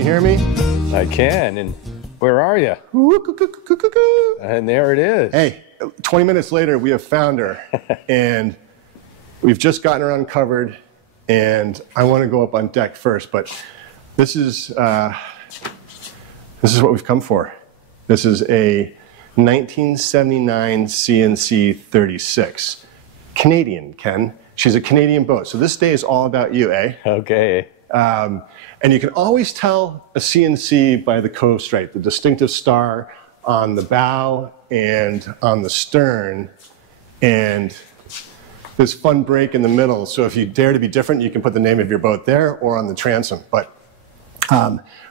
you hear me? I can, and where are you? And there it is. Hey, 20 minutes later, we have found her, and we've just gotten her uncovered, and I want to go up on deck first, but this is what we've come for. This is a 1979 CNC 36. Canadian, Ken. She's a Canadian boat, so this day is all about you, eh? Okay. And you can always tell a CNC by the cove stripe, the distinctive star on the bow and on the stern, and this fun break in the middle. So if you dare to be different, you can put the name of your boat there or on the transom. But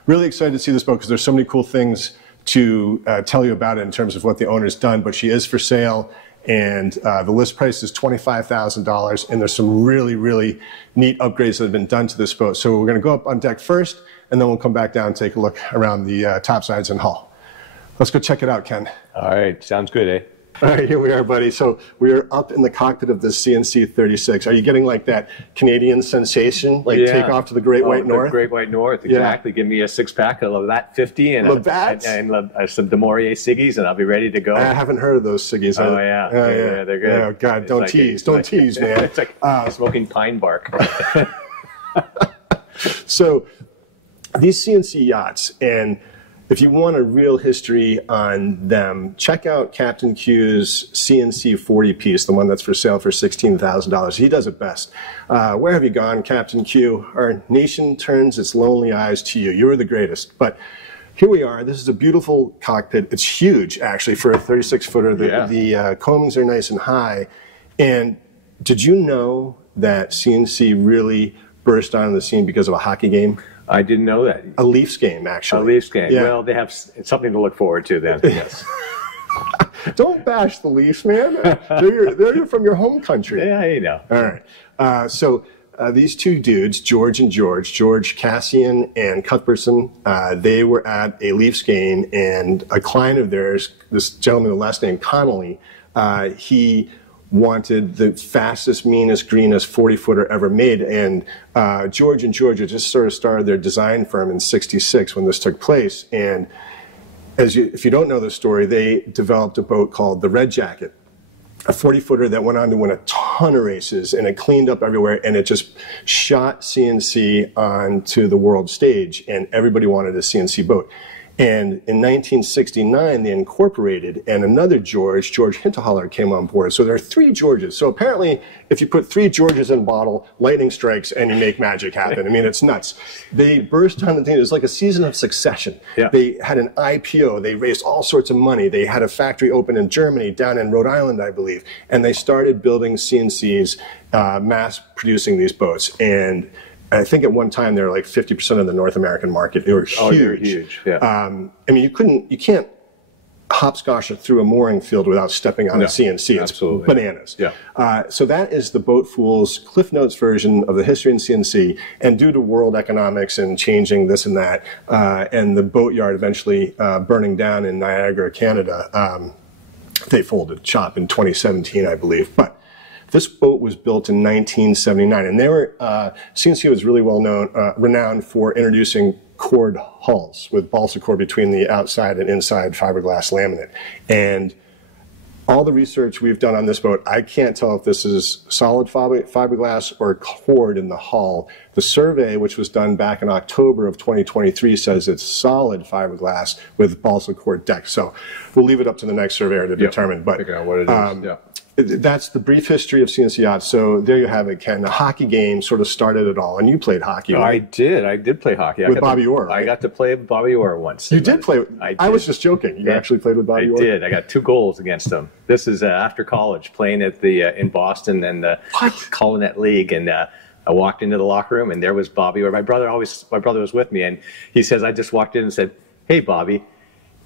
really excited to see this boat because there's so many cool things to tell you about it in terms of what the owner's done. But she is for sale. And the list price is $25,000, and there's some really, really neat upgrades that have been done to this boat. So we're going to go up on deck first, and then we'll come back down and take a look around the topsides and hull. Let's go check it out, Ken. All right, sounds good, eh? All right, here we are, buddy. So we are up in the cockpit of the CNC 36. Are you getting like that Canadian sensation, like take off to the Great White North? The Great White North, exactly. Yeah. Give me a six-pack of Labatt 50 and some Demorier Siggies, and I'll be ready to go. I haven't heard of those Siggies. Oh, yeah. Yeah, they're good. Oh, God, don't tease. Don't tease, man. It's like smoking pine bark. So these CNC yachts, and if you want a real history on them, check out Captain Q's CNC 40 piece, the one that's for sale for $16,000. He does it best. Where have you gone, Captain Q? Our nation turns its lonely eyes to you. You're the greatest. But here we are. This is a beautiful cockpit. It's huge, actually, for a 36-footer. The combings are nice and high. And did you know that CNC really burst onto the scene because of a hockey game? I didn't know that. A Leafs game, actually. A Leafs game. Yeah. Well, they have something to look forward to then, yes. Don't bash the Leafs, man. They're from your home country. Yeah, you know. All right. So these two dudes, George Cassian and Cuthbertson, they were at a Leafs game, and a client of theirs, this gentleman, the last name Connolly, he wanted the fastest, meanest, greenest 40-footer ever made. And George and Georgia just sort of started their design firm in '66 when this took place. And if you don't know the story, they developed a boat called the Red Jacket, a 40-footer that went on to win a ton of races, and it cleaned up everywhere, and it just shot CNC onto the world stage, and everybody wanted a CNC boat. And in 1969, they incorporated, and another George Hinterholler, came on board. So there are three Georges. So apparently, if you put three Georges in a bottle, lightning strikes and you make magic happen. I mean, it's nuts. They burst on the thing. It was like a season of succession. Yeah. They had an IPO. They raised all sorts of money. They had a factory open in Germany, down in Rhode Island, I believe. And they started building CNCs, mass producing these boats. And I think at one time they were like 50% of the North American market. They were huge. Oh, they're huge. Yeah. I mean, you can't hopscotch through a mooring field without stepping on a CNC. It's absolutely bananas. Yeah. So that is the Boat Fool's Cliff Notes version of the history in CNC. And due to world economics and changing this and that, and the boatyard eventually burning down in Niagara, Canada, they folded shop in 2017, I believe. But this boat was built in 1979, and they were CNC was really well known, renowned for introducing cord hulls with balsa cord between the outside and inside fiberglass laminate. And all the research we've done on this boat, I can't tell if this is solid fiberglass or cord in the hull. The survey, which was done back in October of 2023, says it's solid fiberglass with balsa cord deck. So we'll leave it up to the next surveyor to determine. But figure out what it is. That's the brief history of CNC yachts. So there you have it, Ken. The hockey game sort of started it all, and you played hockey. Right? I did play hockey. With Bobby Orr, right? I got to play with Bobby Orr once. You did play? I was just joking. You actually played with Bobby Orr? I did. I got 2 goals against him. This is after college, playing at the in Boston and the Collinet League, and I walked into the locker room, and there was Bobby Orr. My brother was with me, and he says, I just walked in and said, "Hey, Bobby."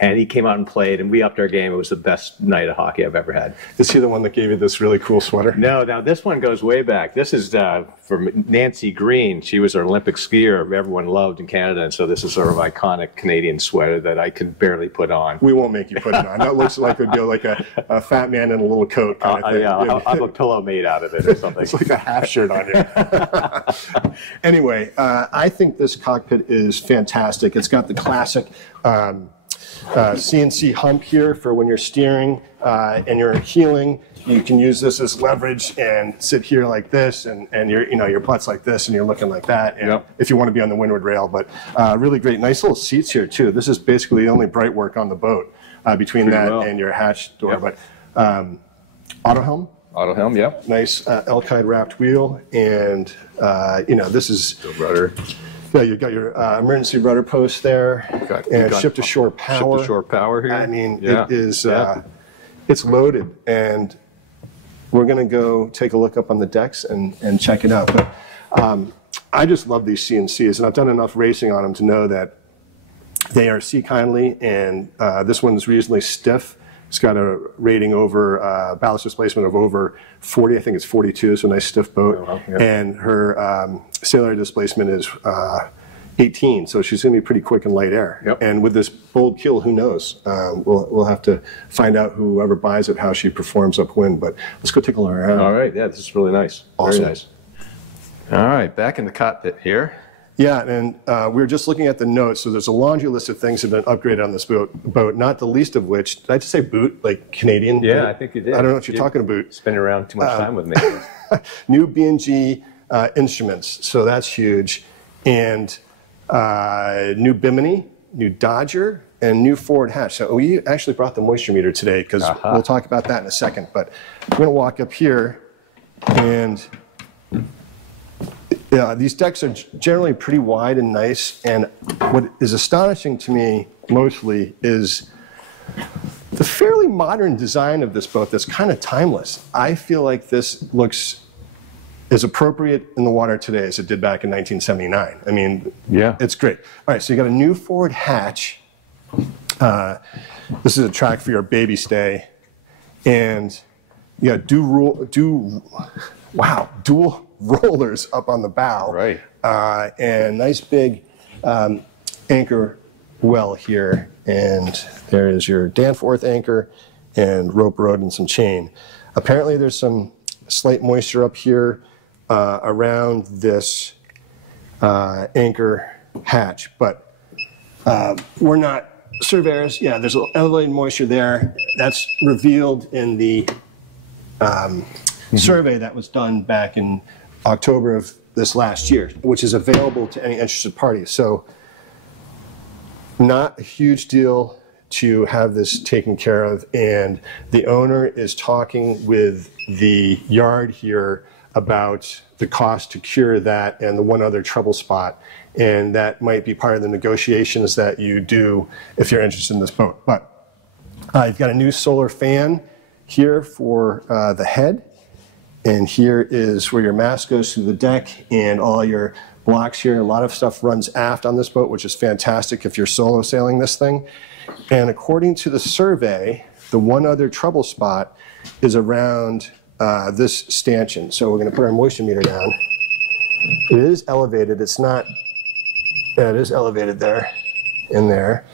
and he came out and played, and we upped our game. It was the best night of hockey I've ever had. Is he the one that gave you this really cool sweater? No, now this one goes way back. This is from Nancy Green. She was an Olympic skier everyone loved in Canada, and so this is sort of iconic Canadian sweater that I can barely put on. We won't make you put it on. That looks like it would be like a fat man in a little coat kind of thing. Yeah, I'll have a pillow made out of it or something. It's like a half shirt on you. Anyway, I think this cockpit is fantastic. It's got the classic CNC hump here for when you're steering and you're heeling. You can use this as leverage and sit here like this, and your butt's like this, and you're looking like that. And if you want to be on the windward rail, but really great, nice little seats here too. This is basically the only bright work on the boat between that and your hatch door. But auto helm. Auto helm, yep. Nice elk-hide wrapped wheel, and this is the rudder. Yeah, you've got your emergency rudder post there, and ship-to-shore power. Ship-to-shore power here. I mean, it is, it's loaded, and we're going to go take a look up on the decks and check it out. But I just love these CNCs, and I've done enough racing on them to know that they are sea kindly, and this one's reasonably stiff. It's got a rating over ballast displacement of over 40. I think it's 42, so a nice stiff boat. Oh, wow. And her sail area displacement is 18, so she's going to be pretty quick in light air. And with this bold keel, who knows? We'll have to find out, whoever buys it, how she performs upwind. But let's go take a look around. All right, yeah, this is really nice. Awesome. Very nice. All right, back in the cockpit here. Yeah, and we were just looking at the notes, so there's a laundry list of things that have been upgraded on this boat, not the least of which, did I just say boot, like Canadian? Yeah, boot? I think you did. I don't know what you're talking about. Spending around too much time with me. New B&G instruments, so that's huge, and new Bimini, new Dodger, and new forward hatch. So we actually brought the moisture meter today, because we'll talk about that in a second, but I'm going to walk up here, and these decks are generally pretty wide and nice, and what is astonishing to me mostly is the fairly modern design of this boat that's kind of timeless. I feel like this looks as appropriate in the water today as it did back in 1979. I mean, it's great. All right, so you got a new forward hatch. This is a track for your baby stay, and you got dual rollers up on the bow, right? And nice big anchor well here, and there is your Danforth anchor and rope rod and some chain. Apparently there's some slight moisture up here around this anchor hatch, but we're not surveyors. Yeah, there's a elevated moisture there. That's revealed in the survey that was done back in October of this last year, which is available to any interested party. So not a huge deal to have this taken care of, and the owner is talking with the yard here about the cost to cure that and the one other trouble spot, and that might be part of the negotiations that you do if you're interested in this boat. But you've got a new solar fan here for the head. And here is where your mast goes through the deck and all your blocks here. A lot of stuff runs aft on this boat, which is fantastic if you're solo sailing this thing. And according to the survey, the one other trouble spot is around this stanchion. So we're going to put our moisture meter down. It is elevated. It's not, it is elevated there, and there,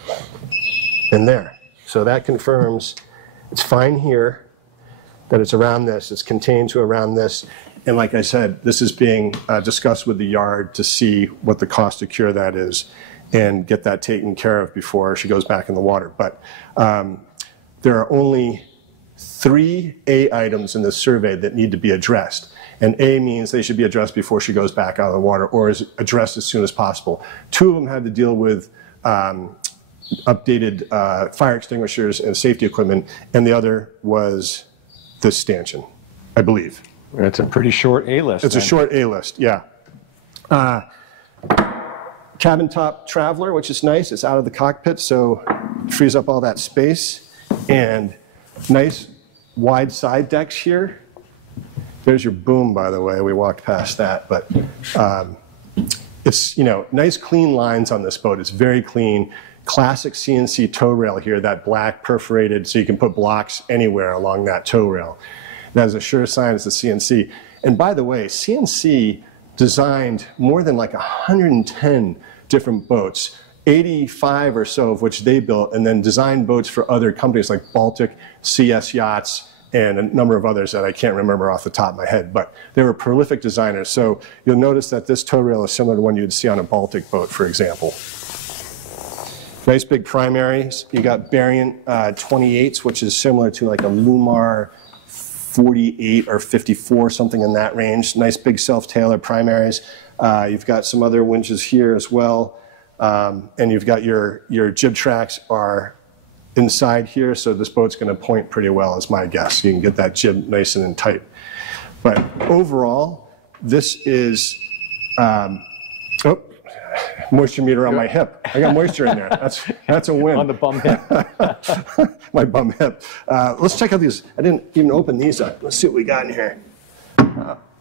and there. So that confirms it's fine here, that it's around this, it's contained to around this. And like I said, this is being discussed with the yard to see what the cost to cure that is and get that taken care of before she goes back in the water. But there are only 3 A items in this survey that need to be addressed. And A means they should be addressed before she goes back out of the water, or is addressed as soon as possible. 2 of them had to deal with updated fire extinguishers and safety equipment, and the other was this stanchion, I believe. It's a pretty short A list. It's a short A list, yeah. Cabin top traveler, which is nice. It's out of the cockpit, so it frees up all that space. And nice wide side decks here. There's your boom, by the way. We walked past that, but it's, nice clean lines on this boat. It's very clean classic CNC tow rail here, that black perforated, so you can put blocks anywhere along that tow rail. That is a sure sign it's a CNC. And by the way, CNC designed more than like 110 different boats, 85 or so of which they built, and then designed boats for other companies like Baltic, CS Yachts, and a number of others that I can't remember off the top of my head, but they were prolific designers. So you'll notice that this tow rail is similar to one you'd see on a Baltic boat, for example. Nice big primaries. You got variant 28s, which is similar to like a Lumar 48 or 54, something in that range. Nice big self-tailer primaries. You've got some other winches here as well. And you've got your jib tracks are inside here, so this boat's going to point pretty well, is my guess. You can get that jib nice and tight. But overall, this is, oh, moisture meter on my hip. I got moisture in there. That's a win. On the bum hip. My bum hip. Let's check out these. I didn't even open these up. Let's see what we got in here.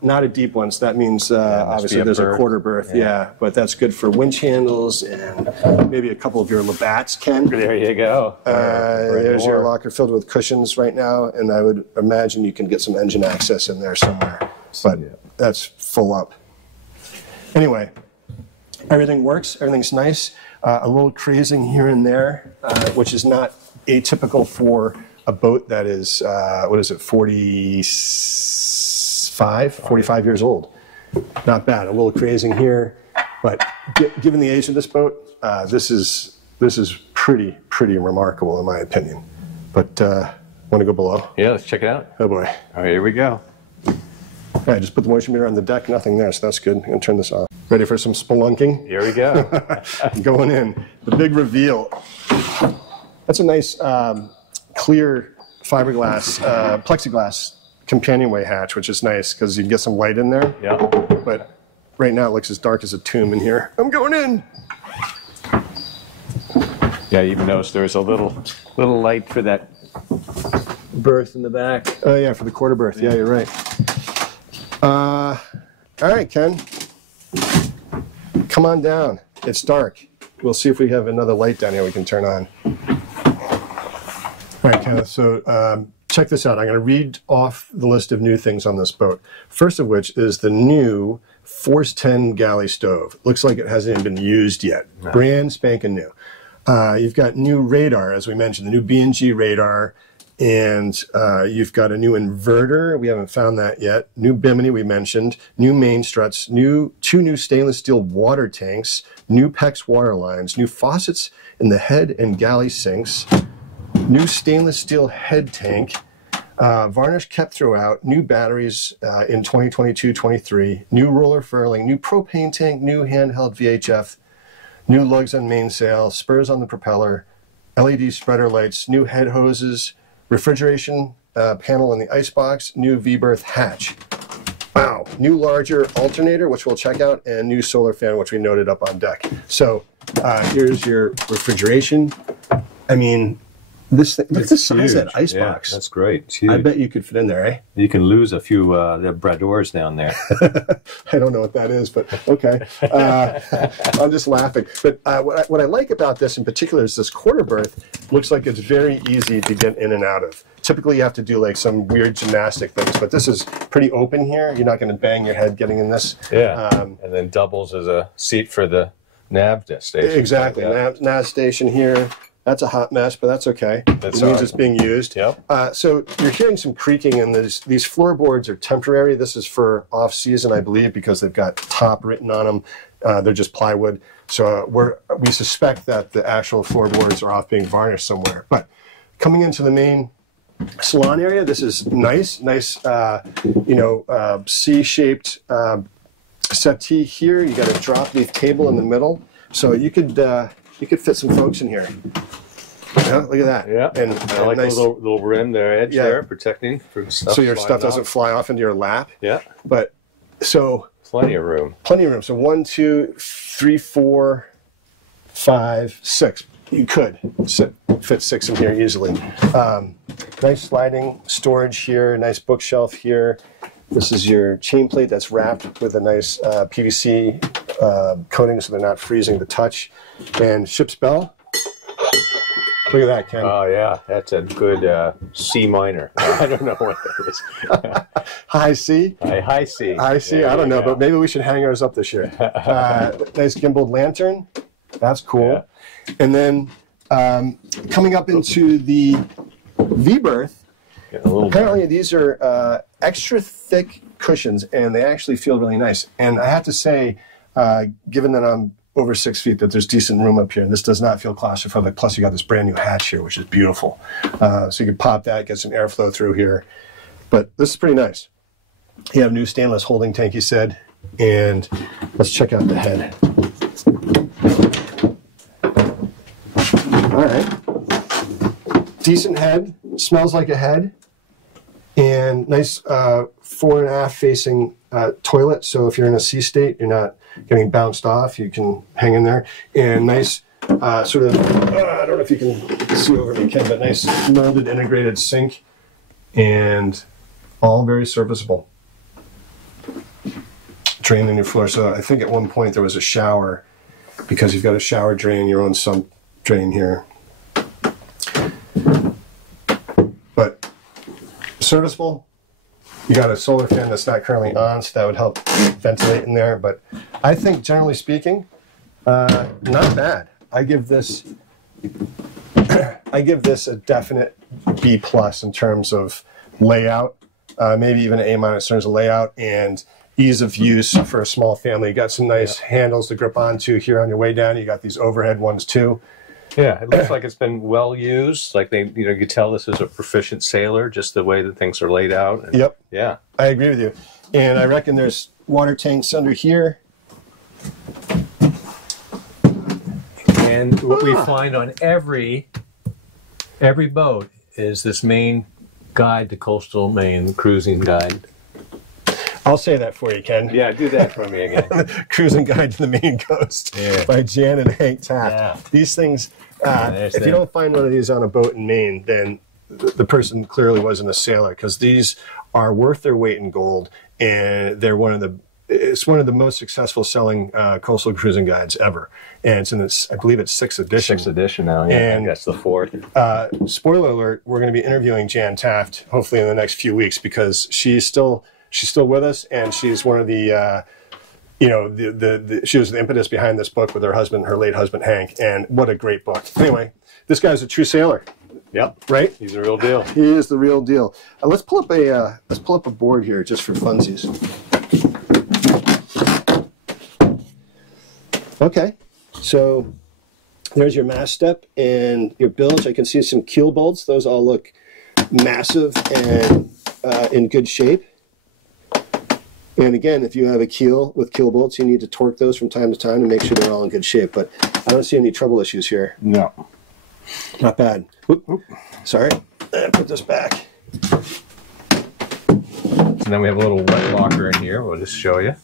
Not a deep one, so that means obviously there's a quarter berth. Yeah, but that's good for winch handles and maybe a couple of your Labatt's, Ken. There you go. There's your locker filled with cushions right now, and I would imagine you can get some engine access in there somewhere, but that's full up. Anyway, everything works. Everything's nice. A little crazing here and there, which is not atypical for a boat that is, what is it, 45 years old. Not bad. A little crazing here, but given the age of this boat, this is pretty remarkable in my opinion. But want to go below? Yeah, let's check it out. Oh boy. All right, here we go. All right, just put the moisture meter on the deck. Nothing there, so that's good. I'm gonna turn this off. Ready for some spelunking? Here we go. Going in. The big reveal. That's a nice clear fiberglass, plexiglass companionway hatch, which is nice because you can get some light in there. Yeah. But right now it looks as dark as a tomb in here. I'm going in. Yeah, you even notice there's a little light for that berth in the back. Oh yeah, for the quarter berth. Yeah, you're right. All right, Ken. Come on down. It's dark. We'll see if we have another light down here we can turn on. All right, Kenneth. So check this out. I'm going to read off the list of new things on this boat. First of which is the new Force 10 galley stove. Looks like it hasn't even been used yet. No. Brand spanking new. You've got new radar, as we mentioned, the new B&G radar, and you've got a new inverter. We haven't found that yet. New bimini, we mentioned. New main struts. Two new stainless steel water tanks. New PEX water lines. New faucets in the head and galley sinks. New stainless steel head tank, varnish kept throughout, new batteries in 2022-23, new roller furling, new propane tank, new handheld VHF, new lugs on mainsail, spurs on the propeller, LED spreader lights, new head hoses, refrigeration panel in the icebox, new V-berth hatch. Wow, new larger alternator, which we'll check out, and new solar fan, which we noted up on deck. So here's your refrigeration. I mean, this thing, look at the size of that icebox. Yeah, that's great. It's huge. I bet you could fit in there, eh? You can lose a few the bradors down there. I don't know what that is, but okay. I'm just laughing. But what I like about this in particular is this quarter berth looks like it's very easy to get in and out of. Typically you have to do like some weird gymnastic things, but this is pretty open here. You're not going to bang your head getting in this. Yeah, and then doubles as a seat for the nav station. Exactly, yeah. nav station here. That's a hot mess, but that's okay. It means it's being used. Yep. So you're hearing some creaking, and these floorboards are temporary. This is for off-season, I believe, because they've got top written on them. They're just plywood. So we suspect that the actual floorboards are off being varnished somewhere. But coming into the main salon area, this is nice, C-shaped settee here. You got a drop-leaf table in the middle, so you could fit some folks in here. Yeah, look at that. Yeah, and I like nice, the little rim there, edge there, protecting for stuff. So your stuff doesn't fly off into your lap. Yeah. But so plenty of room. Plenty of room. So 1, 2, 3, 4, 5, 6. You could fit 6 in here easily. Nice sliding storage here. Nice bookshelf here. This is your chain plate that's wrapped with a nice PVC coating so they're not freezing the touch. And ship's bell. Look at that, Ken. Oh, yeah. That's a good C minor. I don't know what that is. High C? High C. High C? I don't know, but maybe we should hang ours up this year. Nice gimbaled lantern. That's cool. Yeah. And then coming up into the V-berth, apparently these are extra thick cushions, and they actually feel really nice. And I have to say, given that I'm over 6 feet, that there's decent room up here, and this does not feel claustrophobic. Plus, you got this brand new hatch here, which is beautiful. So you can pop that, get some airflow through here. But this is pretty nice. You have new stainless holding tank, you said, and let's check out the head. All right. Decent head. Smells like a head. And nice fore and aft facing toilet. So if you're in a sea state, you're not getting bounced off. You can hang in there. And nice sort of, I don't know if you can see over me, Ken, but nice molded integrated sink. And all very serviceable. Drain in your floor. So I think at one point there was a shower, because you've got a shower drain, your own sump drain here. But serviceable. You got a solar fan that's not currently on, so that would help ventilate in there. But I think, generally speaking, not bad. I give this a definite B+ in terms of layout, maybe even an A- in terms of layout and ease of use for a small family. You got some nice handles to grip onto here on your way down. You got these overhead ones too. Yeah, it looks like it's been well used. Like you could tell this is a proficient sailor, just the way that things are laid out. And, yep. Yeah. I agree with you. And I reckon there's water tanks under here. And what we find on every boat is this Maine guide to coastal Maine, cruising guide. I'll say that for you, Ken. Yeah, do that for me again. Cruising Guide to the Maine Coast by Jan and Hank Taft. Yeah. These things, if you don't find one of these on a boat in Maine, then the person clearly wasn't a sailor, because these are worth their weight in gold, and they're it's one of the most successful selling coastal cruising guides ever. And it's in this, I believe it's 6th edition. 6th edition now, yeah. And that's the 4th. Spoiler alert, we're going to be interviewing Jan Taft, hopefully in the next few weeks, because she's still with us, and she's one of the, she was the impetus behind this book with her late husband, Hank, and what a great book. Anyway, this guy's a true sailor. Yep. Right? He's the real deal. He is the real deal. Let's pull up a board here just for funsies. Okay, so there's your mast step and your bilge. I can see some keel bolts. Those all look massive and in good shape. And again, if you have a keel with keel bolts, you need to torque those from time to time to make sure they're all in good shape. But I don't see any trouble issues here. No. Not bad. Oop, oop. Sorry. Put this back. And then we have a little wet locker in here. We'll just show you.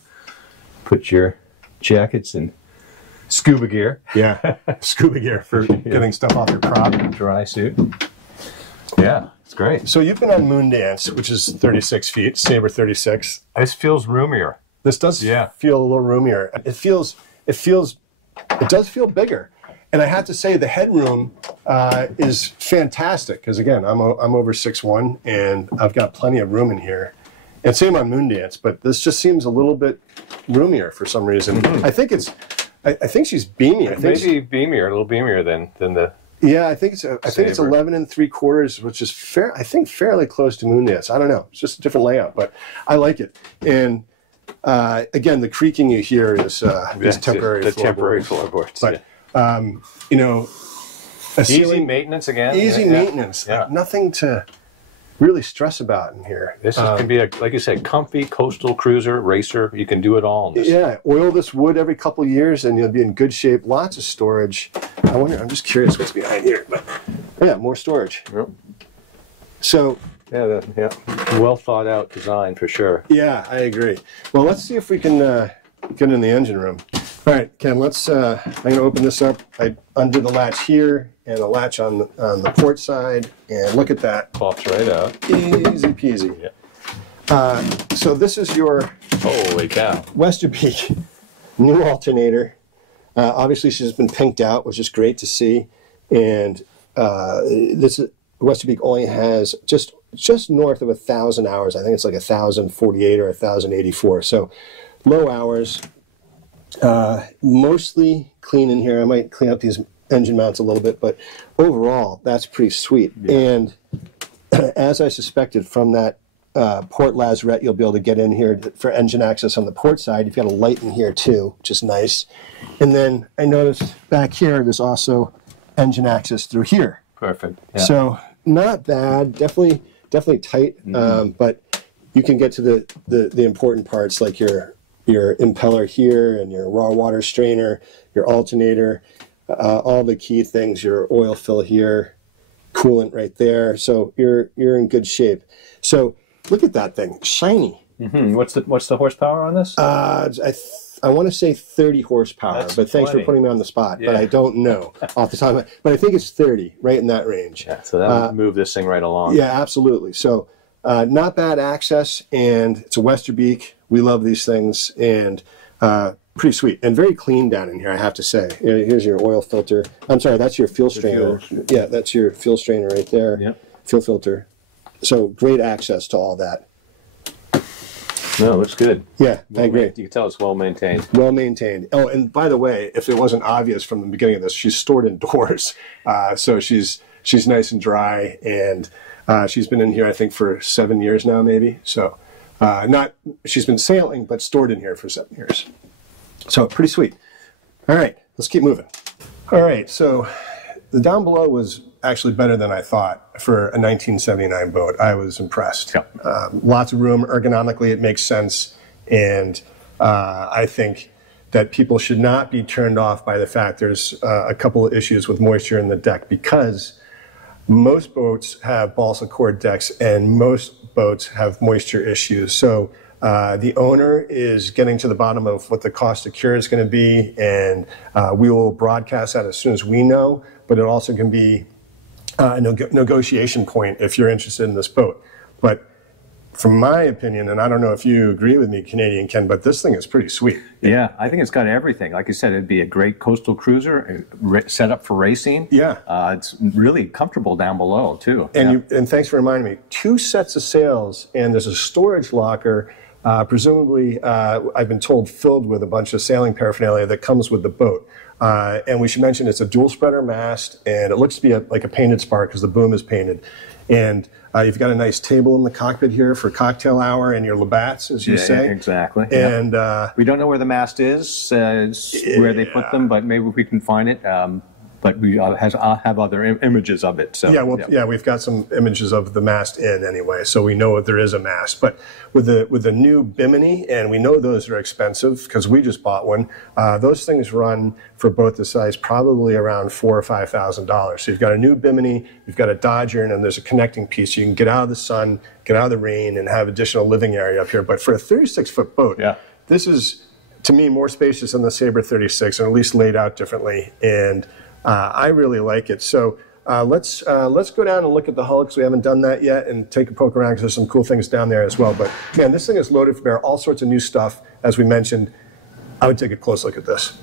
Put your jackets and scuba gear. Yeah, scuba gear for getting stuff off your prop. Dry suit. Yeah, it's great. So you've been on Moondance, which is 36 feet, Sabre 36. This feels roomier. This does feel a little roomier. It does feel bigger. And I have to say the headroom is fantastic, because again, I'm over 6'1", and I've got plenty of room in here. And same on Moondance, but this just seems a little bit roomier for some reason. Mm-hmm. I think she's beamy. Maybe beamier, a little beamier than the. Yeah, I think it's 11 3/4, which is fairly close to Moondance. I don't know. It's just a different layout, but I like it. And again, the creaking you hear is temporary. The temporary floorboards. But easy maintenance again. Easy maintenance. Yeah. Like nothing to really stress about in here. This can be like you said, comfy coastal cruiser, racer. You can do it all. In this. Yeah, oil this wood every couple of years, and you'll be in good shape. Lots of storage. I'm just curious what's behind here, but yeah, more storage. Yep. So well thought out design for sure. Yeah, I agree. Well, let's see if we can get in the engine room. All right, Ken. I'm going to open this up. I undo the latch here and the latch on the port side, and look at that. Pops right out. Easy peasy. Yeah. So this is your holy cow Westerbeek new alternator. Obviously, she's been pinked out, which is great to see. And this Westerbeek only has just north of 1,000 hours. I think it's like 1,048 or 1,084. So low hours, mostly clean in here. I might clean up these engine mounts a little bit, but overall, that's pretty sweet. Yeah. And as I suspected from that port lazarette, you'll be able to get in here for engine access on the port side. You've got a light in here too, which is nice. And then I noticed back here, there's also engine access through here. Perfect. Yeah. So not bad, definitely tight, but you can get to the important parts like your impeller here and your raw water strainer, your alternator, all the key things, your oil fill here, coolant right there. So you're in good shape. So look at that thing, shiny. What's the horsepower on this? I want to say 30 horsepower, but thanks for putting me on the spot. Yeah. But I don't know off the top of my head. But I think it's 30, right in that range. Yeah, so that would move this thing right along. Yeah, absolutely. So not bad access, and it's a Westerbeek. We love these things, and pretty sweet. And very clean down in here, I have to say. Here's your oil filter. I'm sorry, that's your fuel strainer. Yeah, that's your fuel strainer right there. Yep. Fuel filter. So great access to all that. No, it looks good. Yeah, I agree. You can tell it's well maintained. Well maintained. Oh, and by the way, if it wasn't obvious from the beginning of this, she's stored indoors. So she's nice and dry, and she's been in here, I think, for 7 years now, maybe. So she's been sailing, but stored in here for 7 years. So pretty sweet. All right, let's keep moving. All right, so the down below was actually better than I thought for a 1979 boat. I was impressed. Yeah. Lots of room. Ergonomically, it makes sense. And I think that people should not be turned off by the fact there's a couple of issues with moisture in the deck, because most boats have balsa cord decks and most boats have moisture issues. So the owner is getting to the bottom of what the cost of cure is going to be, and we will broadcast that as soon as we know, but it also can be a negotiation point if you're interested in this boat. But from my opinion, and I don't know if you agree with me, Canadian Ken, but this thing is pretty sweet. Yeah, I think it's got everything. Like you said, it'd be a great coastal cruiser, set up for racing. Yeah. It's really comfortable down below, too. And, and thanks for reminding me, 2 sets of sails, and there's a storage locker, presumably, I've been told, filled with a bunch of sailing paraphernalia that comes with the boat. And we should mention it's a dual spreader mast, and it looks to be like a painted spar because the boom is painted. And you've got a nice table in the cockpit here for cocktail hour and your Labats, as you say. Exactly. And we don't know where the mast is, where they put them, but maybe we can find it. But we have other images of it. So we've got some images of the mast in anyway, so we know that there is a mast. But with the new Bimini, and we know those are expensive because we just bought one. Those things run for both the size probably around $4,000 or $5,000. So you've got a new Bimini, you've got a Dodger, and then there's a connecting piece. You can get out of the sun, get out of the rain, and have additional living area up here. But for a 36-foot boat, this is, to me, more spacious than the Sabre 36, or at least laid out differently. And I really like it. So let's go down and look at the hull, because we haven't done that yet, and take a poke around because there's some cool things down there as well. But man, this thing is loaded for bear, all sorts of new stuff. As we mentioned, I would take a close look at this.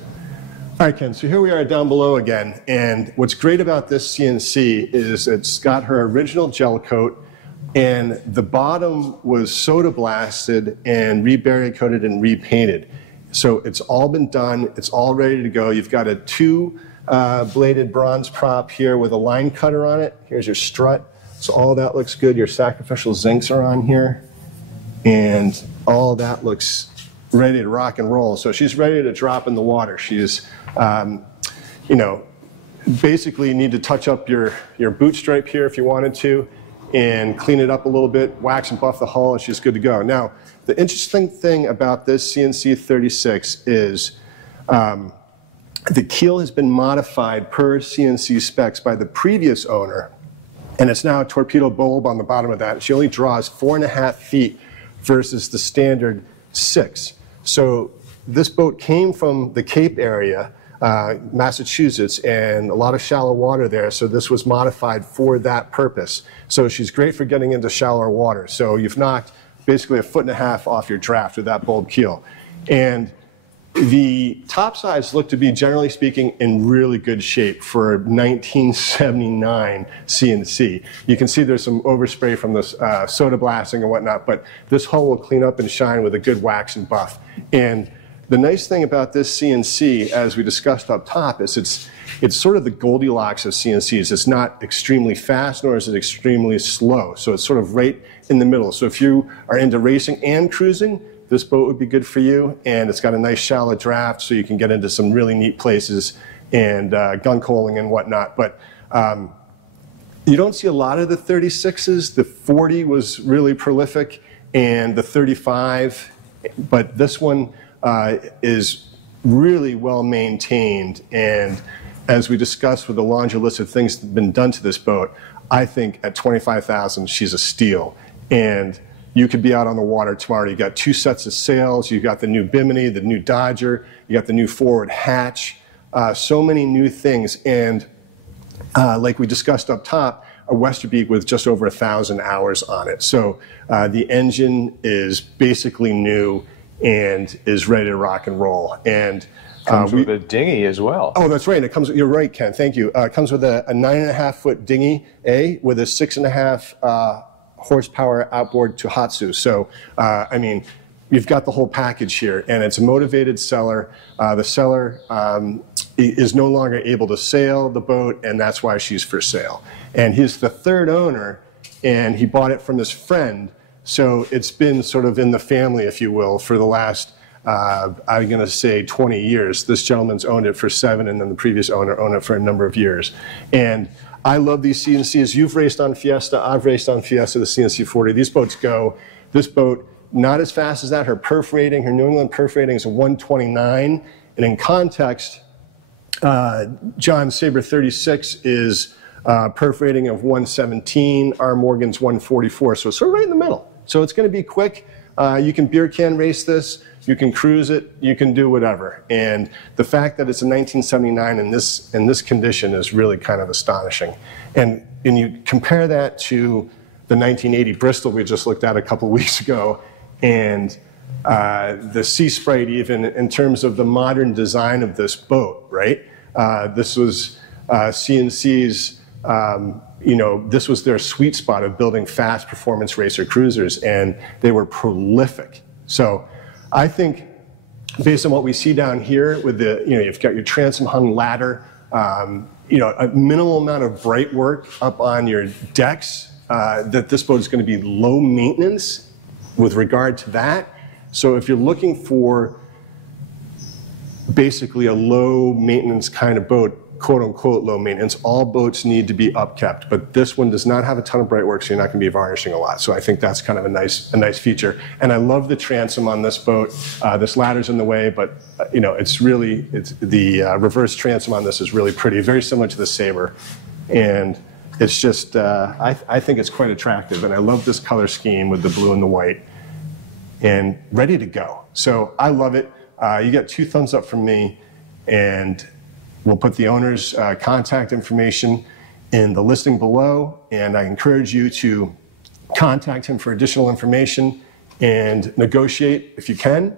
All right, Ken, so here we are down below again. And what's great about this CNC is it's got her original gel coat, and the bottom was soda blasted and rebarrier coated and repainted. So it's all been done. It's all ready to go. You've got a 2 bladed bronze prop here with a line cutter on it. Here's your strut. So all that looks good. Your sacrificial zincs are on here. And all that looks ready to rock and roll. So she's ready to drop in the water. She's, basically you need to touch up your boot stripe here if you wanted to, and clean it up a little bit, wax and buff the hull, and she's good to go. Now, the interesting thing about this CNC 36 is the keel has been modified per CNC specs by the previous owner, and it's now a torpedo bulb on the bottom of that. She only draws 4.5 feet versus the standard 6. So this boat came from the Cape area, Massachusetts, and a lot of shallow water there, so this was modified for that purpose. So she's great for getting into shallower water. So you've knocked basically 1.5 feet off your draft with that bulb keel. And The top sides look to be, generally speaking, in really good shape for 1979 CNC. You can see there's some overspray from this soda blasting and whatnot, but this hull will clean up and shine with a good wax and buff. And the nice thing about this CNC, as we discussed up top, is it's sort of the Goldilocks of CNCs. It's not extremely fast, nor is it extremely slow. So it's sort of right in the middle. So if you are into racing and cruising, this boat would be good for you, and it's got a nice shallow draft, so you can get into some really neat places and gun coaling and whatnot. But you don't see a lot of the 36s. The 40 was really prolific, and the 35, but this one is really well maintained. And as we discussed with the laundry list of things that have been done to this boat, I think at $25,000, she's a steal. And you could be out on the water tomorrow. You got 2 sets of sails. You got the new Bimini, the new Dodger. You got the new forward hatch. So many new things. And like we discussed up top, a Westerbeek with just over 1,000 hours on it. So the engine is basically new and is ready to rock and roll. And comes with a dinghy as well. Oh, that's right. It comes. You're right, Ken. Thank you. It comes with a 9.5-foot dinghy, with a 6.5 horsepower outboard Tohatsu. So, I mean, you've got the whole package here, and it's a motivated seller. The seller is no longer able to sail the boat, and that's why she's for sale. And he's the 3rd owner, and he bought it from his friend. So it's been sort of in the family, if you will, for the last, I'm going to say 20 years. This gentleman's owned it for 7, and then the previous owner owned it for a number of years. And I love these CNCs. You've raced on Fiesta. I've raced on Fiesta, the CNC 40. These boats go. This boat, not as fast as that. Her perf rating, her New England perf rating is a 129. And in context, John Sabre 36 is perf rating of 117. R. Morgan's 144. So it's sort of right in the middle. So it's going to be quick. You can beer can race this. You can cruise it. You can do whatever. And the fact that it's a 1979 in this condition is really kind of astonishing. And you compare that to the 1980 Bristol we just looked at a couple weeks ago, and the Sea Sprite, even in terms of the modern design of this boat, right? This was CNC's. This was their sweet spot of building fast performance racer cruisers, and they were prolific. So I think based on what we see down here with the, you've got your transom hung ladder, a minimal amount of bright work up on your decks, that this boat is going to be low maintenance with regard to that. So if you're looking for basically a low maintenance kind of boat, quote unquote low maintenance, all boats need to be upkept, but this one does not have a ton of bright work, so you're not going to be varnishing a lot. So I think that's kind of a nice feature. And I love the transom on this boat. This ladder's in the way, but it's the reverse transom on this is really pretty, very similar to the Sabre. And it's just, I think it's quite attractive, and I love this color scheme with the blue and the white, and ready to go. So I love it. You get 2 thumbs up from me, and we'll put the owner's contact information in the listing below, and I encourage you to contact him for additional information and negotiate if you can,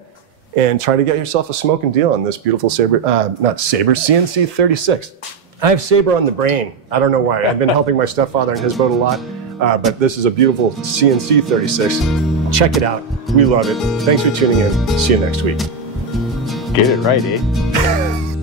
and try to get yourself a smoking deal on this beautiful Sabre, CNC 36. I have Sabre on the brain. I don't know why. I've been helping my stepfather in his boat a lot, but this is a beautiful CNC 36. Check it out. We love it. Thanks for tuning in. See you next week. Get it right, eh?